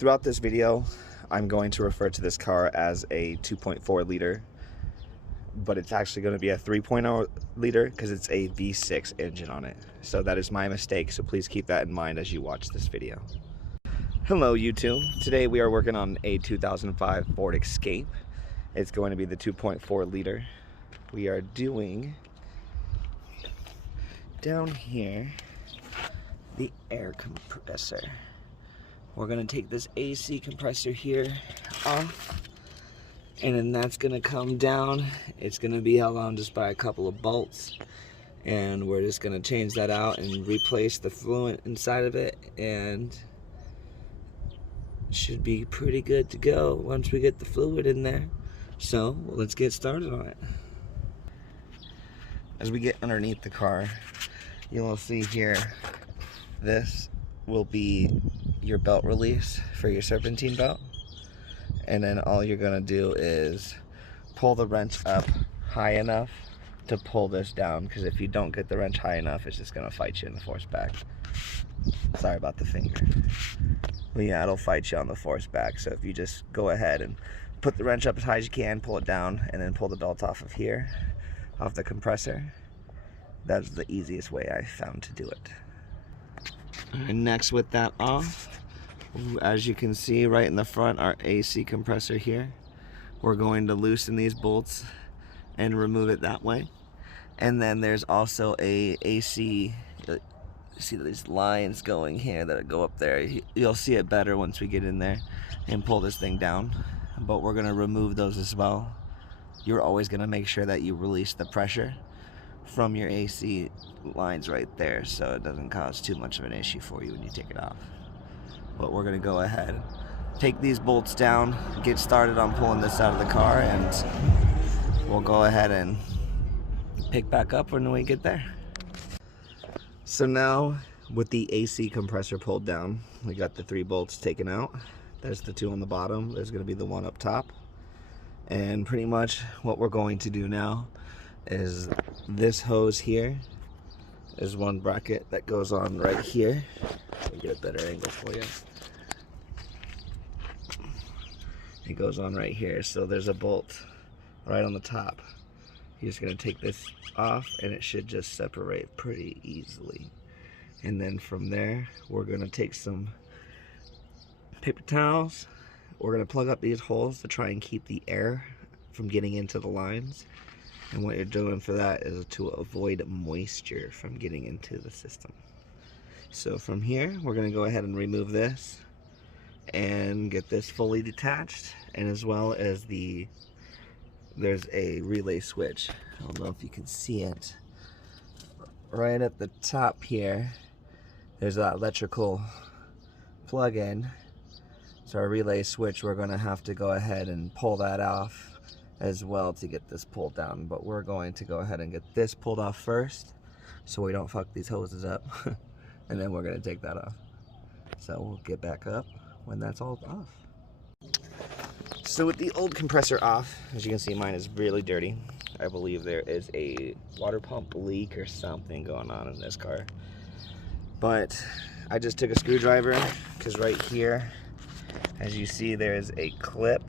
Throughout this video, I'm going to refer to this car as a 2.4 liter, but it's actually going to be a 3.0 liter because it's a V6 engine on it. So that is my mistake, so please keep that in mind as you watch this video. Hello YouTube. Today we are working on a 2005 Ford Escape. It's going to be the 2.4 liter. We are doing down here the air compressor. We're going to take this AC compressor here off, and then that's going to come down. It's going to be held on just by a couple of bolts, and we're just going to change that out and replace the fluid inside of it, and should be pretty good to go once we get the fluid in there. So let's get started on it. As we get underneath the car, you'll see here, this will be your belt release for your serpentine belt, and then all you're gonna do is pull the wrench up high enough to pull this down, because if you don't get the wrench high enough, it's just gonna fight you in the force back. Sorry about the finger, but yeah, it'll fight you on the force back. So if you just go ahead and put the wrench up as high as you can, pull it down, and then pull the belt off of here, off the compressor, that's the easiest way I found to do it. And next, with that off, as you can see right in the front, our AC compressor here, we're going to loosen these bolts and remove it that way. And then there's also a AC, see these lines going here that go up there. You'll see it better once we get in there and pull this thing down, but we're going to remove those as well. You're always going to make sure that you release the pressure from your AC lines right there, so it doesn't cause too much of an issue for you when you take it off. But we're going to go ahead, take these bolts down, get started on pulling this out of the car, and we'll go ahead and pick back up when we get there. So now, with the AC compressor pulled down, we got the 3 bolts taken out. There's the 2 on the bottom, there's going to be the 1 up top, and pretty much what we're going to do now is this hose here is one bracket that goes on right here. Let me get a better angle for you. It goes on right here, so there's a bolt right on the top. You're just going to take this off and it should just separate pretty easily. And then from there, we're going to take some paper towels. We're going to plug up these holes to try and keep the air from getting into the lines. And what you're doing for that is to avoid moisture from getting into the system. So from here, we're going to go ahead and remove this and get this fully detached, and as well as there's a relay switch. I don't know if you can see it. Right at the top here, there's that electrical plug-in. So our relay switch, we're going to have to go ahead and pull that off as well to get this pulled down, but we're going to go ahead and get this pulled off first so we don't fuck these hoses up and then we're going to take that off. So we'll get back up when that's all off. So with the old compressor off, as you can see, mine is really dirty. I believe there is a water pump leak or something going on in this car, but I just took a screwdriver, because right here, as you see, there is a clip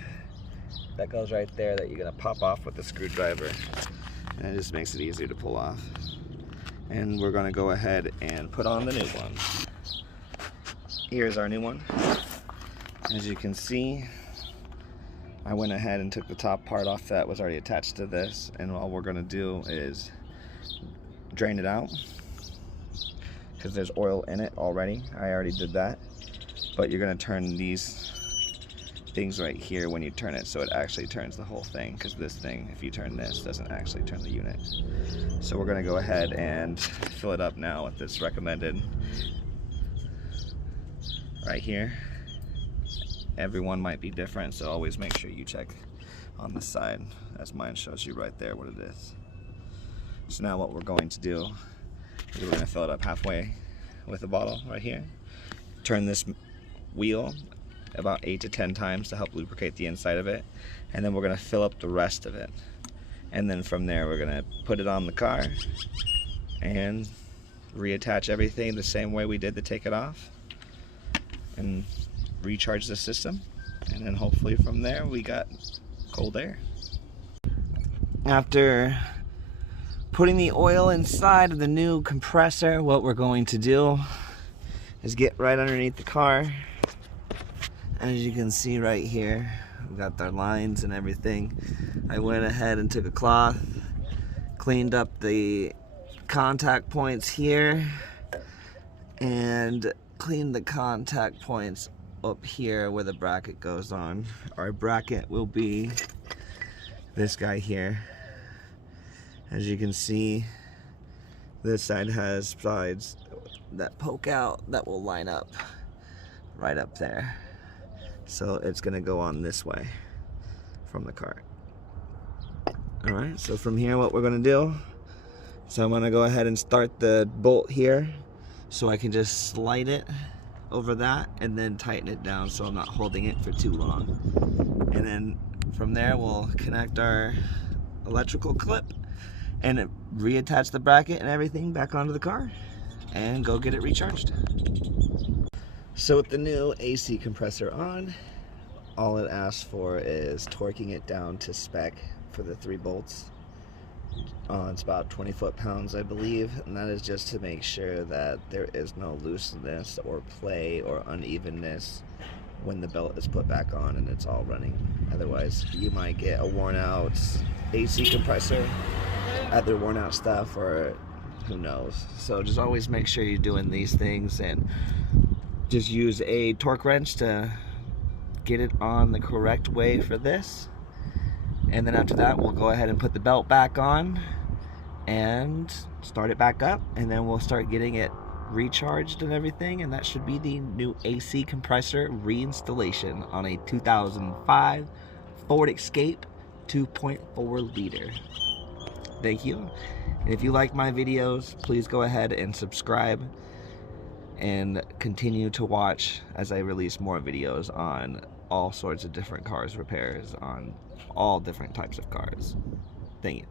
that goes right there that you're going to pop off with the screwdriver, and it just makes it easier to pull off. And we're going to go ahead and put on the new one. Here's our new one. As you can see, I went ahead and took the top part off that was already attached to this, and all we're going to do is drain it out, because there's oil in it already. I already did that, but you're going to turn these things right here when you turn it, so it actually turns the whole thing, because this thing, if you turn this, doesn't actually turn the unit. So we're going to go ahead and fill it up now with this recommended right here. Everyone might be different, so always make sure you check on the side, as mine shows you right there what it is. So now what we're going to do is we're going to fill it up halfway with a bottle right here. Turn this wheel about 8 to 10 times to help lubricate the inside of it, and then we're going to fill up the rest of it, and then from there we're going to put it on the car and reattach everything the same way we did to take it off, and recharge the system, and then hopefully from there we got cold air. After putting the oil inside of the new compressor, what we're going to do is get right underneath the car. As you can see right here, we've got our lines and everything. I went ahead and took a cloth, cleaned up the contact points here, and cleaned the contact points up here where the bracket goes on. Our bracket will be this guy here. As you can see, this side has sides that poke out that will line up right up there. So it's gonna go on this way from the cart. All right, so from here what we're gonna do, so I'm gonna go ahead and start the bolt here so I can just slide it over that and then tighten it down so I'm not holding it for too long. And then from there we'll connect our electrical clip and reattach the bracket and everything back onto the car and go get it recharged. So with the new AC compressor on, all it asks for is torquing it down to spec for the 3 bolts. It's about 20 foot-pounds, I believe, and that is just to make sure that there is no looseness or play or unevenness when the belt is put back on and it's all running. Otherwise, you might get a worn-out AC compressor, either worn-out stuff or who knows. So just always make sure you're doing these things and just use a torque wrench to get it on the correct way for this. And then after that, we'll go ahead and put the belt back on and start it back up, and then we'll start getting it recharged and everything, and that should be the new AC compressor reinstallation on a 2005 Ford Escape 2.4 liter. Thank you. And if you like my videos, please go ahead and subscribe and continue to watch as I release more videos on all sorts of different cars repairs on all different types of cars. Thank you.